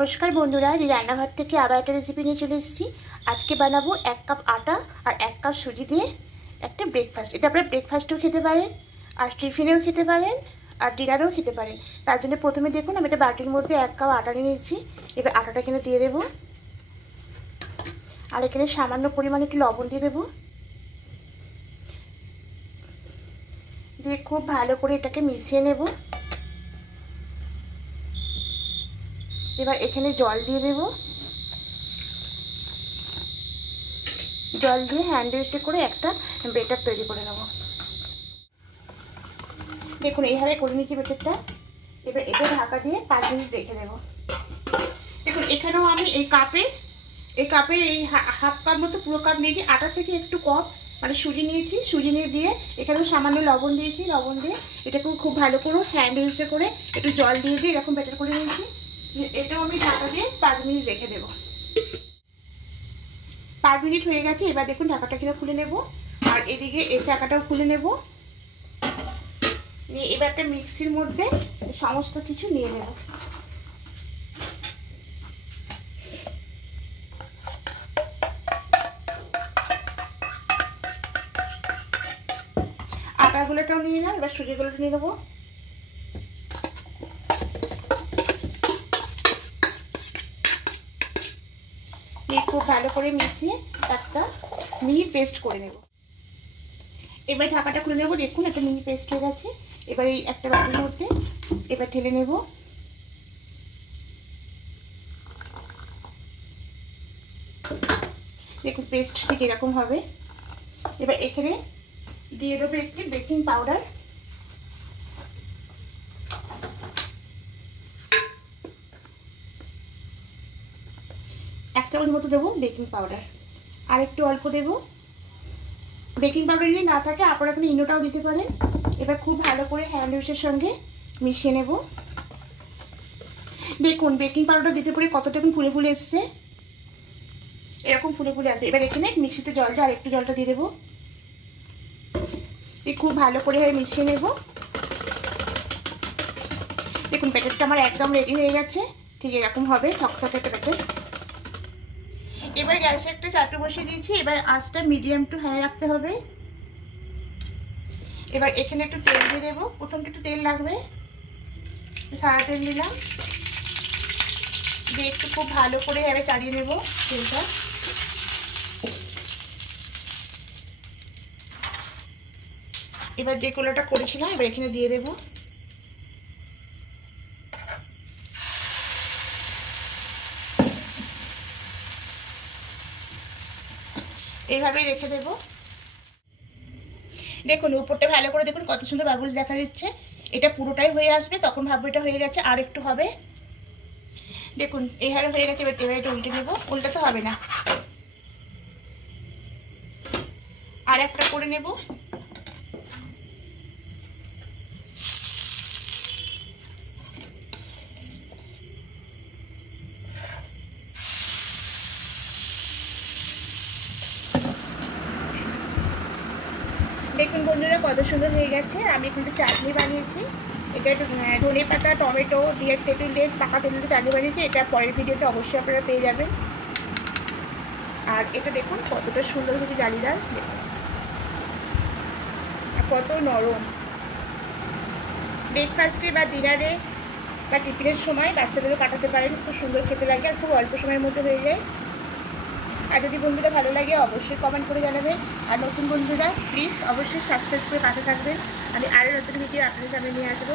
नमस्कार बंधुरा रान्नाघर থেকে আবার একটা রেসিপি নিয়ে চলে এসেছি। আজকে বানাবো 1 কাপ আটা আর 1 কাপ সুজি দিয়ে একটা ব্রেকফাস্ট। এটা আপনারা ব্রেকফাস্টও খেতে পারেন আর টিফিনেও খেতে পারেন আর ডিনারেও খেতে পারেন। তার জন্য প্রথমে দেখুন আমি একটা বাটির মধ্যে 1 কাপ আটা নিয়েছি। এবার আটাটা এখানে দিয়ে দেব আর এখানে সামান্য পরিমাণে একটু লবণ দিয়ে দেব। দিয়ে খুব ভালো করে এটাকে মিশিয়ে নেব। এবার এখানে জল দিয়ে দেব। জল দিয়ে হ্যান্ড ওয়াশে করে একটা বেটার তৈরি করে নেব। দেখুন এইভাবে করে নিচ্ছি বেটারটা। এবার এটা ঢাকা দিয়ে 5 মিনিট রেখে দেব। দেখুন এখানেও আমি এই কাপের এই হাফ কাপ মতো পুরো কাপ নিয়েছি। আটা থেকে একটু কম মানে সুজি নিয়েছি। সুজি নিয়ে দিয়ে এখানেও সামান্য লবণ দিয়েছি। লবণ দিয়ে এটাকেও খুব ভালো করে হ্যান্ড ওয়াশে করে একটু জল দিয়ে দিয়ে এরকম বেটার করে নিয়েছি। এটাও আমি ঢাকা দিয়ে 5 মিনিট রেখে দেব। 5 মিনিট হয়ে গেছে। এবার দেখুন ঢাকাটা কিনা খুলে নেব আর এদিকে এই ঢাকাটাও খুলে নেব। নিয়ে এবার একটা মিক্সির মধ্যে সমস্ত কিছু নিয়ে নেব। আটাগুলোটাও নিয়ে নিলাম। এবার সুজিগুলোটা নিয়ে নেবো। খুব ভালো করে মিশিয়ে একটা মিহি পেস্ট করে নেব। এবার ঢাকাটা খুলে নেব। দেখুন একটা মিহি পেস্ট হয়ে গেছে। এবার এই একটা বাটির মধ্যে এবার ঢেলে নেব। দেখুন পেস্ট ঠিক এরকম হবে। এবার এখানে দিয়ে দেবো একটি বেকিং পাউডার। এক চামচ মতো দেবো বেকিং পাউডার। আর একটু অল্প দেবো। বেকিং পাউডার যদি না থাকে আপনারা এখানে ইনোটাও দিতে পারেন। এবার খুব ভালো করে হ্যান্ড ওয়াশের সঙ্গে মিশিয়ে নেব। দেখুন বেকিং পাউডার দিতে পরে কতটা এখন ফুলে ফুলে এসছে। এরকম ফুলে ফুলে আসবে। এবার এখানে মিক্সিতে জল দিয়ে আর একটু জলটা দিয়ে দেবো। খুব ভালো করে মিশিয়ে নেব। দেখুন প্যাকেটটা আমার একদম রেডি হয়ে গেছে। ঠিক এরকম হবে থকথকে একটা প্যাকেট। এবার গ্যাসে একটা চাটু বসিয়ে দিয়েছি। এবার আঁচটা মিডিয়াম টু হাই রাখতে হবে। এবার এখানে একটু তেল দিয়ে দেবো। প্রথমটা একটু তেল লাগবে। সাদা তেল দিলাম। দিয়ে একটু খুব ভালো করে এবার চাড়িয়ে নেব তেলটা। এবার যে কোলাটা করেছিলাম এবার এখানে দিয়ে দেব। এইভাবেই রেখে দেব। দেখুন উপরটা ভালো করে দেখুন কত সুন্দর বাবলস দেখা যাচ্ছে। এটা পুরোটাই হয়ে আসবে তখন ভাববো এটা হয়ে গেছে। আর একটু হবে। দেখুন এইভাবে হয়ে গেছে। এবার এটা উল্টে নেব। উল্টাতে হবে না। আর একটা করে নেব। দেখুন বন্ধুরা কত সুন্দর হয়ে গেছে। আমি এখানে চাটনি বানিয়েছি। এটা একটু ধনে পাতা টমেটো দিয়ে তেঁতুল দিয়ে পাকা তেঁতুল দিয়ে চাটনি বানিয়েছি। এটা পরের ভিডিওতে অবশ্যই আপনারা পেয়ে যাবেন। আর এটা দেখুন কতটা সুন্দর হয়েছে জালিদার। কত নরম। ব্রেকফাস্টে বা ডিনারে বা টিফিনের সময় বাচ্চাদেরও কাটাতে পারেন। খুব সুন্দর খেতে লাগে আর খুব অল্প সময়ের মধ্যে হয়ে যায়। আর যদি বন্ধুরা ভালো লাগে অবশ্যই কমেন্ট করে জানাবেন। আর নতুন বন্ধুরা প্লিজ অবশ্যই সাবস্ক্রাইব করে পাশে থাকবেন। আমি আরও নতুন ভিডিও আপনাদের সামনে নিয়ে আসবো।